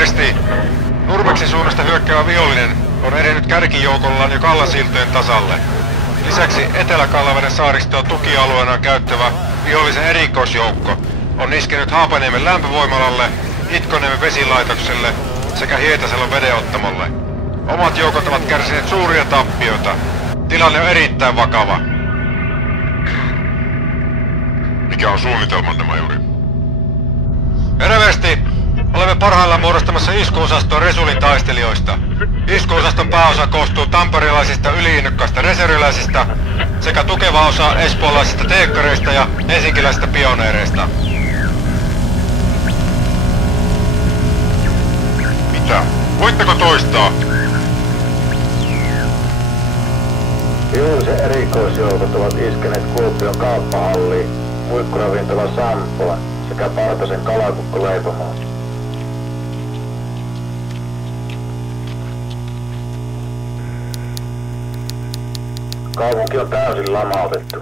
Eversti! Nurmeksin suunnasta hyökkäävä vihollinen on edennyt kärkijoukollaan jo Kallasiltojen tasalle. Lisäksi Etelä-Kallaveden saaristoa tukialueena käyttävä vihollisen erikoisjoukko on iskenyt Haapaniemen lämpövoimalalle, Itkoniemen vesilaitokselle sekä Hietasalon vedenottamolle. Omat joukot ovat kärsineet suuria tappioita. Tilanne on erittäin vakava. Mikä on suunnitelmanne, majuri? Eversti! Olemme parhaillaan muodostamassa iskuosastoa Resulin taistelijoista. Iskuosaston pääosa koostuu tamperelaisista yliinnokkaista reserviläisistä sekä tukeva osa espoolaisista teekkareista ja helsinkiläisistä pioneereista. Mitä? Voitteko toistaa? Vihollisen erikoisjoukot ovat iskeneet Kuopion kauppahalliin, muikkuravintola Sampola sekä Partasen kalakukkoleipomoon. Kaupunki on täysin lamautettu.